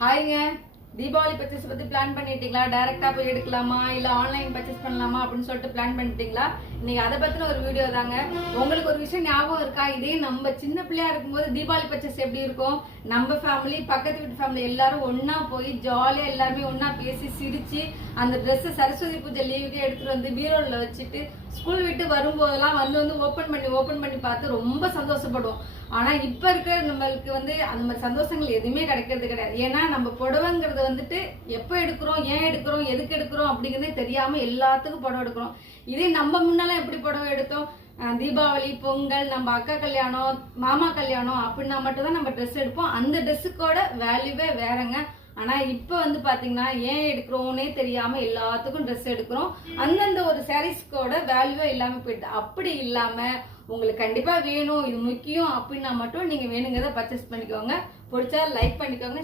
ஹாய்ங்க. Deepavali purchase பத்தி plan பண்ணிட்டீங்களா? டைரக்டா போய் எடுக்கலாமா இல்ல ஆன்லைன் பர்ச்சேஸ் பண்ணலாமா அப்படின்னு சொல்லிட்டு பிளான் பண்ணிட்டீங்களா? இன்னைக்கு அதை பத்தின ஒரு வீடியோ தாங்க. உங்களுக்கு ஒரு விஷயம் ஞாபகம் இருக்கா? இதே நம்ம சின்ன பிள்ளையா இருக்கும்போது தீபாவளி பர்ச்சேஸ் எப்படி இருக்கும்? நம்ம ஃபேமிலி, பக்கத்து வீட்டு ஃபேமிலி எல்லாரும் ஒன்னா போய் ஜாலியா எல்லாருமே ஒன்னா பேசி சிரிச்சு அந்த ட்ரெஸ் சரஸ்வதி பூஜை லீவுக்கு எடுத்துட்டு வந்து பீரோல வச்சுட்டு ஸ்கூல் விட்டு வரும்போதெல்லாம் வந்து ஓப்பன் பண்ணி பார்த்து ரொம்ப சந்தோஷப்படுவோம். ஆனா இப்ப இருக்கிற நம்மளுக்கு அந்த மாதிரி சந்தோஷங்கள் எதுவுமே கிடைக்கிறது கிடையாது. ஏன்னா நம்ம புடவைங்கிறது வந்துட்டு எப்ப எடுக்கிறோம், ஏன் எடுக்கிறோம், எதுக்கு எடுக்கிறோம் அப்படிங்கிறதே தெரியாம எல்லாத்துக்கும் புடவை எடுக்கிறோம். இதே நம்ம முன்னால எப்படி புடவை எடுத்தோம்? தீபாவளி, பொங்கல், நம்ம அக்கா கல்யாணம், மாமா கல்யாணம் அப்படின்னா மட்டும் தான் நம்ம ட்ரெஸ் எடுப்போம். அந்த ட்ரெஸ்ஸுக்கோட வேல்யூவே வேறங்க. ஆனா இப்ப பாத்தீங்கன்னா ஏன் எடுக்கிறோம்னே தெரியாம எல்லாத்துக்கும் ட்ரெஸ் எடுக்கிறோம். அந்தந்த ஒரு சாரீஸ்கோட வேல்யூவே இல்லாம போயிடுது. அப்படி இல்லாம உங்களுக்கு கண்டிப்பா வேணும், இது முக்கியம் அப்படின்னா மட்டும் நீங்க வேணுங்கிறத பர்ச்சேஸ் பண்ணிக்கோங்க. பிடிச்சா லைக் பண்ணிக்கோங்க.